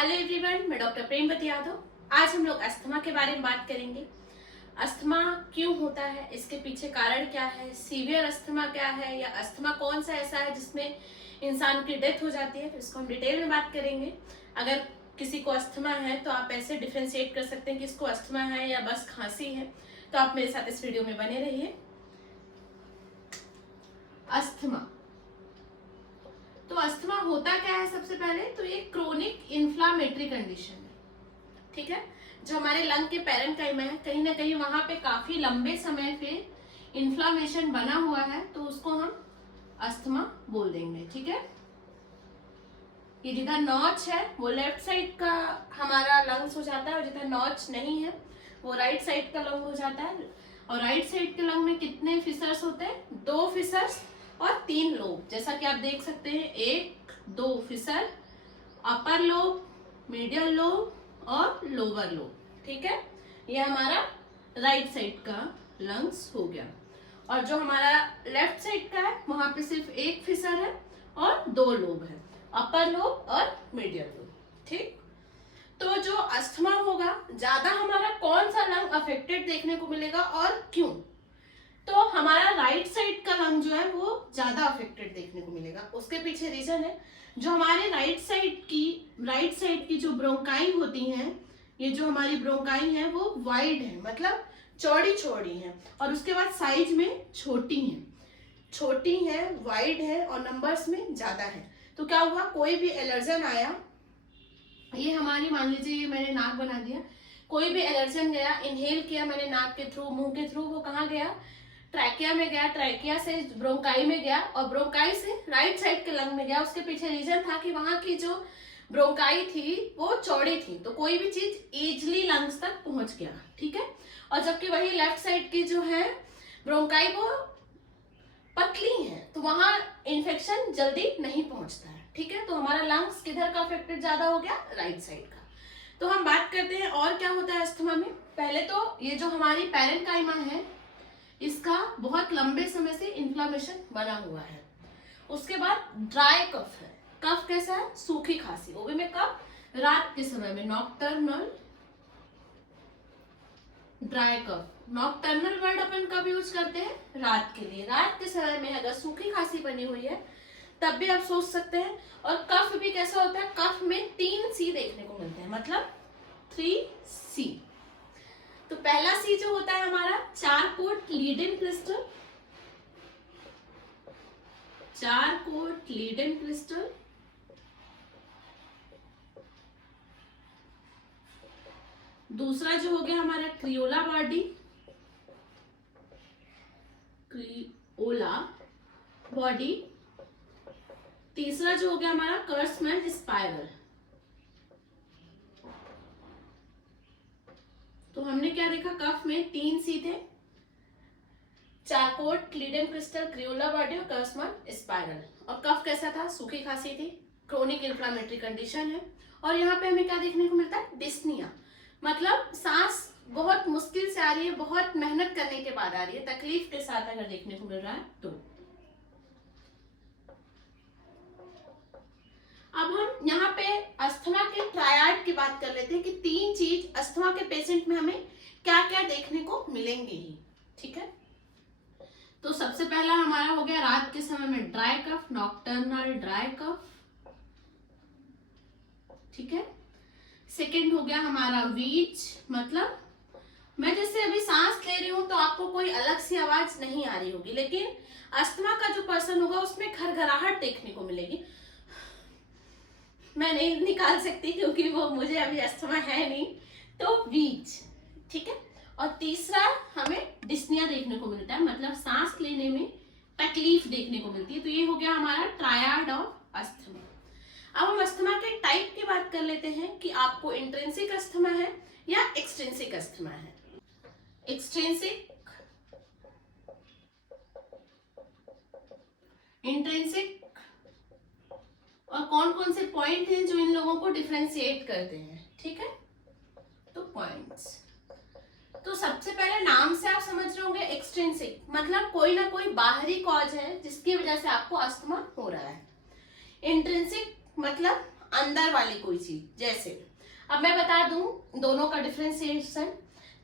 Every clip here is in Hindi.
हेलो एवरीवन, मैं डॉक्टर प्रेमवती यादव। आज हम लोग अस्थमा के बारे में बात करेंगे। अस्थमा क्यों होता है, इसके पीछे कारण क्या है, सीवियर अस्थमा क्या है, या अस्थमा कौन सा ऐसा है जिसमें इंसान की डेथ हो जाती है, तो इसको हम डिटेल में बात करेंगे। अगर किसी को अस्थमा है तो आप ऐसे डिफ्रेंशिएट कर सकते हैं कि इसको अस्थमा है या बस खांसी है। तो आप मेरे साथ इस वीडियो में बने रहिए। अस्थमा, तो अस्थमा होता क्या है? सबसे पहले तो ये क्रोनिक इन्फ्लामेटरी कंडीशन है, ठीक है। जो हमारे लंग के पैरेन्काइमा है, कहीं ना कहीं वहां पे काफी लंबे समय पे इन्फ्लामेशन बना हुआ है, तो उसको हम अस्थमा बोल देंगे, ठीक है। ये जिधर नॉच है वो लेफ्ट साइड का हमारा लंग्स हो जाता है, और जिधर नॉच नहीं है वो राइट साइड का लंग हो जाता है। और राइट साइड के लंग में कितने फिशर्स होते हैं? 2 फिशर्स और 3 लोब। जैसा कि आप देख सकते हैं, 1 2 fissure, upper lobe, medial lobe और लोअर लोब, ठीक है। ये हमारा राइट साइड का लंग्स हो गया। और जो हमारा लेफ्ट साइड का है वहां पे सिर्फ 1 फिशर है और 2 लोब है, अपर लोब और मीडियल लोब, ठीक। तो जो अस्थमा होगा, ज्यादा हमारा कौन सा लंग अफेक्टेड देखने को मिलेगा और क्यों? तो हमारा राइट साइड का लंग जो है वो ज्यादा अफेक्टेड देखने को मिलेगा। उसके पीछे रीजन है, जो हमारे राइट साइड की जो ब्रोंकाई होती हैं, ये जो हमारी ब्रोंकाई है वो वाइड है, मतलब चौड़ी चौड़ी है, और उसके बाद साइज में छोटी है, वाइड है और नंबर्स में ज्यादा है। तो क्या हुआ, कोई भी एलर्जन आया, ये हमारी मान लीजिए ये मैंने नाक बना दिया, कोई भी एलर्जन गया, इनहेल किया मैंने नाक के थ्रू, मुंह के थ्रू, वो कहाँ गया? ट्रैकिया में गया, ट्रैकिया से ब्रोंकाई में गया, और ब्रोंकाई से राइट साइड के लंग में गया। उसके पीछे रीजन था कि वहां की जो ब्रोंकाई थी वो चौड़ी थी, तो कोई भी चीज इजिली लंग्स तक पहुंच गया, ठीक है। और जबकि वही लेफ्ट साइड की जो है ब्रोंकाई वो पतली है, तो वहां इन्फेक्शन जल्दी नहीं पहुंचता है, ठीक है। तो हमारा लंग्स किधर का अफेक्टेड ज्यादा हो गया? राइट साइड का। तो हम बात करते हैं और क्या होता है अस्थमा में। पहले तो ये जो हमारी पैरेन्काइमा है, इसका बहुत लंबे समय से इन्फ्लामेशन बना हुआ है। उसके बाद ड्राई कफ है। कफ कैसा है? सूखी खांसी, वो भी में कब? रात के समय में, nocturnal dry cough. Nocturnal word अपन कब यूज करते हैं? रात के लिए। रात के समय में अगर सूखी खांसी बनी हुई है तब भी आप सोच सकते हैं। और कफ भी कैसा होता है? कफ में 3 सी देखने को मिलते हैं, मतलब 3C। तो पहला सी जो होता है हमारा Charcot Leiden crystal, Charcot Leiden crystal. दूसरा जो हो गया हमारा क्रियोला बॉडी, क्रियोला बॉडी। तीसरा जो हो गया हमारा कर्समैन स्पाइरल। तो हमने क्या देखा? कफ में 3 सी थे, चारकोट, लीडेन क्रिस्टल, क्रियोला बॉडी और कर्समैन स्पाइरल। और कफ कैसा था? सूखी खांसी थी, क्रोनिक इन्फ्लामेटरी कंडीशन है। और यहाँ पे हमें क्या देखने को मिलता है? डिस्निया, मतलब सांस बहुत मुश्किल से आ रही है, बहुत मेहनत करने के बाद आ रही है, तकलीफ के साथ अगर देखने को मिल रहा है तो। अब हम यहाँ पे अस्थमा के ट्रायड की बात कर लेते हैं कि 3 चीज अस्थमा के पेशेंट में हमें क्या क्या देखने को मिलेंगे ही, ठीक है। तो सबसे पहला हमारा हो गया रात के समय में dry cough, nocturnal dry cough, ठीक है। सेकेंड हो गया हमारा वीज, मतलब मैं जैसे अभी सांस ले रही हूं तो आपको कोई अलग सी आवाज नहीं आ रही होगी, लेकिन अस्थमा का जो पर्सन होगा उसमें घरघराहट देखने को मिलेगी। मैं नहीं निकाल सकती क्योंकि वो मुझे अभी अस्थमा है नहीं, तो वीज, ठीक है। और तीसरा हमें डिस्निया देखने को मिलता है, मतलब सांस लेने में तकलीफ देखने को मिलती है। तो ये हो गया हमारा ट्रायड ऑफ अस्थमा। अब हम अस्थमा के टाइप की बात कर लेते हैं कि आपको इंट्रिंसिक अस्थमा है या एक्सट्रिंसिक अस्थमा है। एक्सट्रिंसिक, इंट्रिंसिक, और कौन कौन से पॉइंट हैं जो इन लोगों को डिफरेंशिएट करते हैं, ठीक है। तो पॉइंट्स, तो सबसे पहले नाम से आप समझ रहे होंगे एक्सट्रिंसिक, मतलब कोई ना कोई बाहरी कॉज है जिसकी वजह से आपको अस्थमा हो रहा है। इंट्रिंसिक मतलब अंदर वाली कोई चीज। जैसे अब मैं बता दूं दोनों का डिफरेंशिएशन।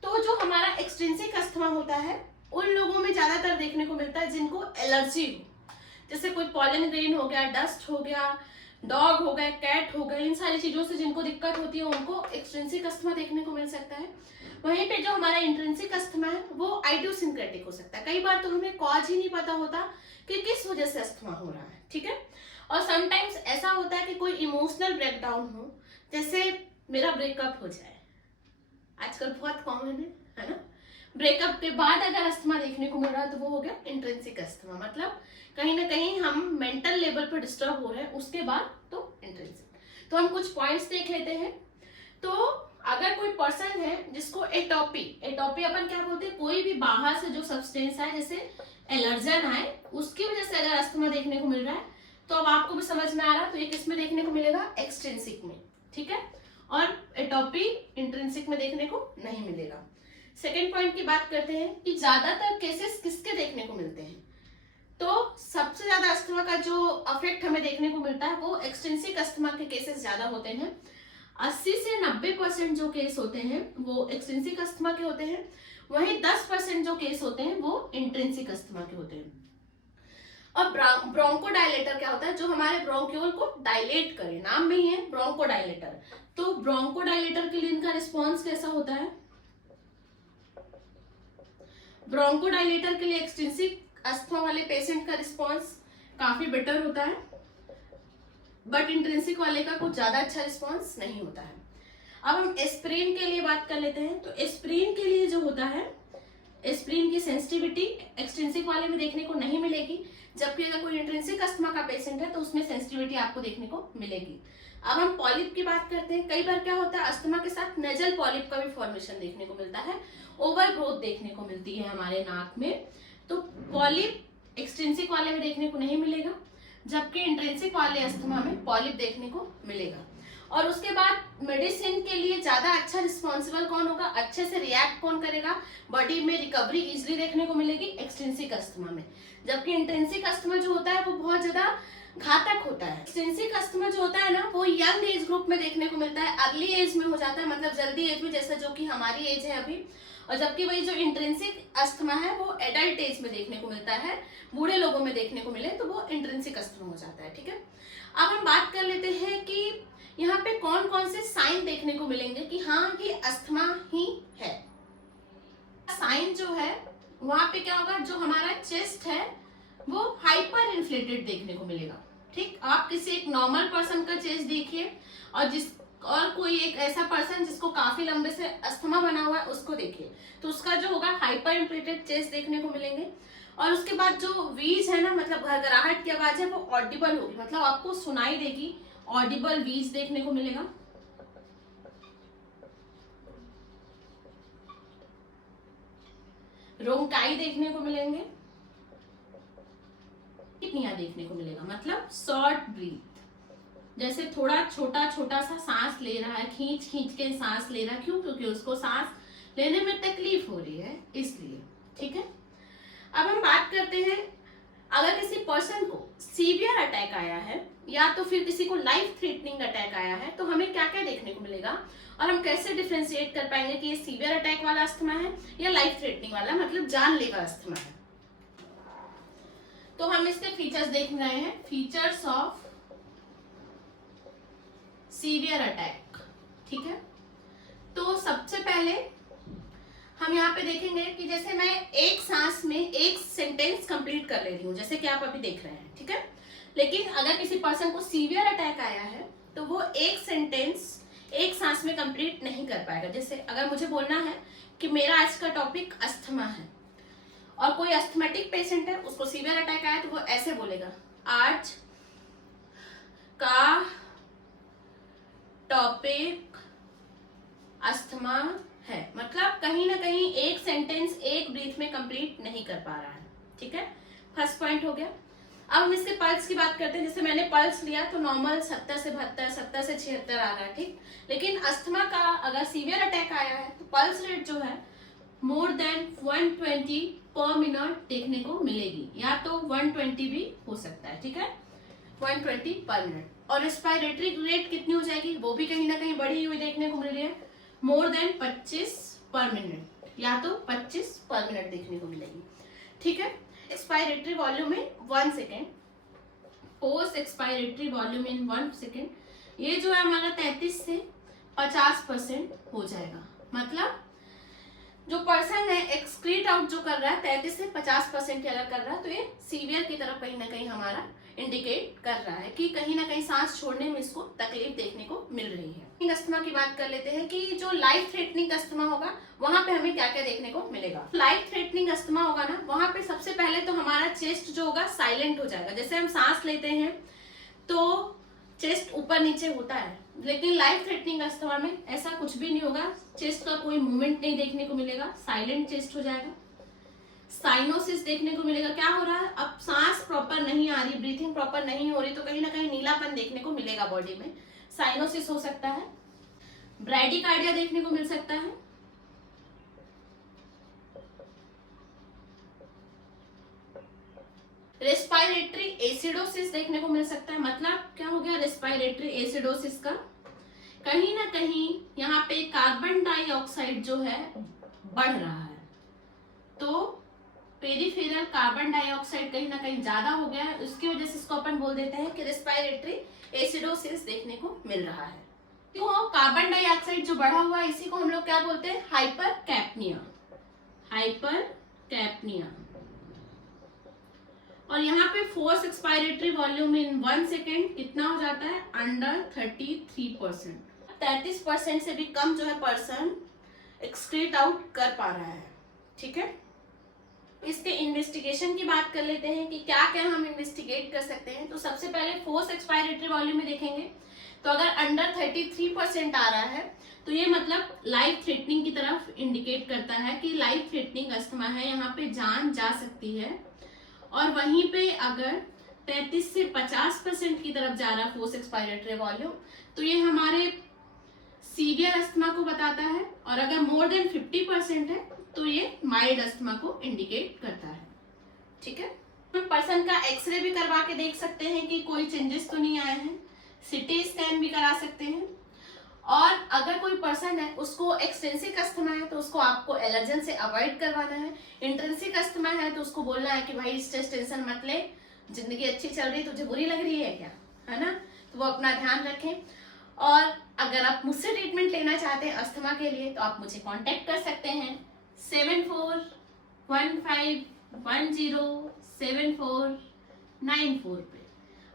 तो जो हमारा एक्सट्रिंसिक अस्थमा होता है उन लोगों में ज्यादातर देखने को मिलता है जिनको एलर्जी हो, जैसे कोई पॉलन ग्रेन हो गया, डस्ट हो गया, डॉग हो गया, कैट हो गया, इन सारी चीजों से जिनको दिक्कत होती है उनको एक्सट्रिंसिक अस्थमा देखने को मिल सकता है। वहीं पे जो हमारा इंट्रिंसिक अस्थमा है वो आइडियोसिंक्रेटिक हो सकता है। कई बार तो हमें कॉज ही नहीं पता होता कि किस वजह से अस्थमा हो रहा है, ठीक है। और समटाइम्स ऐसा होता है कि कोई इमोशनल ब्रेकडाउन हो, जैसे मेरा ब्रेकअप हो जाए, आजकल बहुत कॉमन है ना। ब्रेकअप के बाद अगर अस्थमा देखने को मिल रहा है तो वो हो गया इंट्रिंसिक अस्थमा, मतलब कहीं ना कहीं हम मेंटल लेवल पर डिस्टर्ब हो रहे हैं, उसके बाद तो इंट्रिंसिक। तो हम कुछ पॉइंट्स देख लेते हैं। तो अगर कोई पर्सन है जिसको एटोपी, एटोपी अपन क्या बोलते हैं, कोई भी बाहर से जो सब्सटेंस है जैसे एलर्जन आए उसकी वजह से अगर अस्थमा देखने को मिल रहा है तो अब आपको भी समझ में आ रहा है, तो ये किस में देखने को मिलेगा, एक्सट्रिंसिक में, ठीक है। और एटोपी इंट्रिंसिक में देखने को नहीं मिलेगा। सेकेंड पॉइंट की बात करते हैं कि ज्यादातर केसेस किसके देखने को मिलते हैं। तो सबसे ज्यादा अस्थमा का जो अफेक्ट हमें देखने को मिलता है वो एक्सटेंसिक अस्थमा के केसेस ज्यादा होते हैं। 80 से 90% जो केस होते हैं वो एक्सटेंसिक अस्थमा के होते हैं, वहीं 10% जो केस होते हैं वो इंट्रिंसिक अस्थमा के होते हैं। और ब्रोंकोडायलेटर क्या होता है, जो हमारे ब्रोंक्यूल को डायलेट करे, नाम में ही है ब्रोंकोडायलेटर। तो ब्रोंकोडायलेटर के लिए इनका रिस्पॉन्स कैसा होता है, ब्रोंकोडायलेटर के लिए एक्सटेंसिक अस्थमा वाले पेशेंट का रिस्पॉन्स काफी बेटर होता है, बट इंट्रिंसिक वाले का कुछ ज्यादा अच्छा रिस्पॉन्स नहीं होता है। अब हम एस्प्रिन के लिए बात कर लेते हैं। तो एस्प्रिन के लिए जो होता है, एस्प्रिन की सेंसिटिविटी एक्सट्रिंसिक वाले में देखने को नहीं मिलेगी, जबकि अगर कोई इंट्रिंसिक अस्थमा का पेशेंट है तो उसमें सेंसिटिविटी आपको देखने को मिलेगी। अब हम पॉलिप की बात करते हैं। कई बार क्या होता है, अस्थमा के साथ नेजल पॉलिप का भी फॉर्मेशन देखने को मिलता है, ओवर ग्रोथ देखने को मिलती है हमारे नाक में। तो पॉलिप एक्सट्रिंसिक वाले में देखने को नहीं मिलेगा, जबकि इंट्रिंसिक वाले अस्थमा में पॉलिप देखने को मिलेगा। और उसके बाद मेडिसिन के लिए ज्यादा अच्छा रिस्पॉन्सिबल कौन होगा, अच्छे से रिएक्ट कौन करेगा, बॉडी में रिकवरी इजिली देखने को मिलेगी एक्सट्रिंसिक अस्थमा में, जबकि इंट्रिंसिक अस्थमा जो होता है वो बहुत ज्यादा घातक होता है। एक्सट्रिंसिक अस्थमा जो होता है ना वो यंग एज ग्रुप में देखने को मिलता है, अर्ली एज में हो जाता है, मतलब जल्दी एज में, जैसे जो कि हमारी एज है अभी। और जबकि वही जो इंट्रिंसिक अस्थमा है वो एडल्ट एज में देखने को मिलता है, बूढ़े लोगों में देखने को मिले तो वो इंट्रिंसिक अस्थमा हो जाता है, ठीक है। अब हम बात कर लेते हैं कि यहाँ पे कौन कौन से साइन देखने को मिलेंगे कि हाँ ये अस्थमा ही है। साइन जो है वहां पे क्या होगा, जो हमारा चेस्ट है वो हाइपर इन्फ्लेटेड देखने को मिलेगा, ठीक। आप किसी एक नॉर्मल पर्सन का चेस्ट देखिए और कोई एक ऐसा पर्सन जिसको काफी लंबे से अस्थमा बना हुआ है उसको देखिए, तो उसका जो होगा हाइपर इन्फ्लेटेड चेस्ट देखने को मिलेंगे। और उसके बाद जो वीज है ना, मतलब घरघराहट की आवाज है वो ऑडिबल होगी, मतलब आपको सुनाई देगी, ऑडिबल वीज देखने को मिलेगा। रोंकाई देखने को मिलेंगे, टिप्पणियां देखने को मिलेगा, मतलब शॉर्ट ब्रीथ, जैसे थोड़ा छोटा छोटा सा सांस ले रहा है, खींच खींच के सांस ले रहा है, क्यों, क्योंकि उसको सांस लेने में तकलीफ हो रही है इसलिए, ठीक है। अब हम बात करते हैं, अगर किसी पर्सन को सीवियर अटैक आया है या तो फिर किसी को लाइफ थ्रेटनिंग अटैक आया है तो हमें क्या क्या देखने को मिलेगा, और हम कैसे डिफरेंशिएट कर पाएंगे कि ये सीवियर अटैक वाला अस्थमा है या लाइफ थ्रेटनिंग वाला, मतलब जानलेवा अस्थमा है। तो हम इसके फीचर्स देख रहे हैं, फीचर्स ऑफ सीवियर अटैक, ठीक है। तो सबसे पहले हम यहाँ पे देखेंगे कि जैसे मैं एक सांस में एक सेंटेंस कंप्लीट कर ले रही हूँ, जैसे कि आप अभी देख रहे हैं, ठीक है। लेकिन अगर किसी पर्सन को सीवियर अटैक आया है तो वो एक सेंटेंस एक सांस में कंप्लीट नहीं कर पाएगा। जैसे अगर मुझे बोलना है कि मेरा आज का टॉपिक अस्थमा है और कोई अस्थमेटिक पेशेंट है, उसको सीवियर अटैक आया तो वो ऐसे बोलेगा, आज का टॉपिक अस्थमा है, मतलब कहीं ना कहीं एक सेंटेंस एक ब्रीथ में कंप्लीट नहीं कर पा रहा है, ठीक है। फर्स्ट पॉइंट हो गया। अब हम इसके पल्स की बात करते हैं। जैसे मैंने पल्स लिया तो नॉर्मल 70 से 72, 70 से 76 आ रहा है, ठीक। लेकिन अस्थमा का अगर सीवियर अटैक आया है तो पल्स रेट जो है मोर देन 120 पर मिनट देखने को मिलेगी, या तो 120 भी हो सकता है, ठीक है। 120 पर मिनट। और रेस्पिरेटरी रेट कितनी हो जाएगी, वो भी कहीं ना कहीं बढ़ी हुई देखने को मिल रही है, मोर देन 25 पर मिनट, या तो 25 पर मिनट देखने को मिलेगी। ठीक है, एक्सपायरेटरी वॉल्यूम इन 1 सेकेंड, पोस्ट एक्सपायरेटरी वॉल्यूम इन 1 सेकेंड, ये जो है हमारा 33 से 50% हो जाएगा। मतलब जो पर्सन है एक्सक्रीट आउट जो कर रहा है 33 से 50% की अगर कर रहा है तो ये सीवियर की तरफ कहीं ना कहीं हमारा इंडिकेट कर रहा है कि कहीं ना कहीं सांस छोड़ने में इसको तकलीफ देखने को मिल रही है। अस्थमा की बात कर लेते हैं कि जो लाइफ थ्रेटनिंग अस्थमा होगा वहां पे हमें क्या क्या देखने को मिलेगा। लाइफ थ्रेटनिंग अस्थमा होगा ना, वहां पे सबसे पहले तो हमारा चेस्ट जो होगा साइलेंट हो जाएगा। जैसे हम सांस लेते हैं तो चेस्ट ऊपर नीचे होता है, लेकिन लाइफ थ्रेटनिंग अस्थमा में ऐसा कुछ भी नहीं होगा, चेस्ट का कोई मूवमेंट नहीं देखने को मिलेगा, साइलेंट चेस्ट हो जाएगा। साइनोसिस देखने को मिलेगा। क्या हो रहा है, अब सांस प्रॉपर नहीं आ रही, ब्रीथिंग प्रॉपर नहीं हो रही, तो कहीं ना कहीं नीलापन देखने को मिलेगा बॉडी में, साइनोसिस हो सकता है। ब्राइडिकार्डिया देखने को मिल सकता है। रेस्पिरेटरी एसिडोसिस देखने को मिल सकता है। मतलब क्या हो गया रेस्पिरेटरी एसिडोसिस का, कहीं ना कहीं यहाँ पे कार्बन डाइऑक्साइड जो है बढ़ रहा है, तो पेरिफेरल कार्बन डाइऑक्साइड कहीं ना कहीं ज्यादा हो गया है, उसकी वजह से इसको अपन बोल देते हैं कि रेस्पिरेटरी एसिडोसिस देखने को मिल रहा है। तो कार्बन डाइऑक्साइड जो बढ़ा हुआ है इसी को हम लोग क्या बोलते हैं, हाइपर कैप्निया, हाइपर कैप्निया। और यहाँ पे फोर्स एक्सपायरेटरी वॉल्यूम इन 1 सेकेंड कितना हो जाता है, अंडर 33%, 33% से भी कम जो है पर्सन एक्सक्रीट आउट कर पा रहा है। ठीक है, इसके इन्वेस्टिगेशन की बात कर लेते हैं कि क्या क्या हम इन्वेस्टिगेट कर सकते हैं। तो सबसे पहले फोर्स एक्सपायरेटरी वॉल्यूम में देखेंगे, तो अगर अंडर 33% आ रहा है तो ये मतलब लाइफ थ्रेटनिंग की तरफ इंडिकेट करता है कि लाइफ थ्रेटनिंग अस्थमा है, यहाँ पे जान जा सकती है। और वहीं पे अगर 33 से 50% की तरफ जा रहा है फोर्स एक्सपायरेटरी वॉल्यूम, तो ये हमारे सीवियर अस्थमा को बताता है। और अगर मोर देन 50% है तो ये माइल्ड अस्थमा को इंडिकेट करता है। ठीक है, हम पर्सन का एक्सरे भी करवा के देख सकते हैं कि कोई चेंजेस तो नहीं आए हैं, सीटी स्कैन भी करा सकते हैं। और अगर कोई पर्सन है उसको एक्सटेंसिक अस्थमा है तो उसको आपको एलर्जन से अवॉइड करवाना है। इंट्रिंसिक अस्थमा है तो उसको बोलना है कि भाई स्ट्रेस टेंशन मत ले, जिंदगी अच्छी चल रही, तुझे बुरी लग रही है क्या, है ना, तो वो अपना ध्यान रखें। और अगर आप मुझसे ट्रीटमेंट लेना चाहते हैं अस्थमा के लिए तो आप मुझे कांटेक्ट कर सकते हैं 7415107494 पे।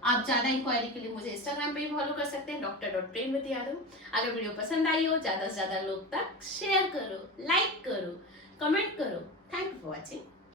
आप ज्यादा इंक्वायरी के लिए मुझे इंस्टाग्राम पे भी फॉलो कर सकते हैं dr.prem.yadav। अगर वीडियो पसंद आई हो ज्यादा से ज्यादा लोग तक शेयर करो, लाइक करो, कमेंट करो। Thank you for watching.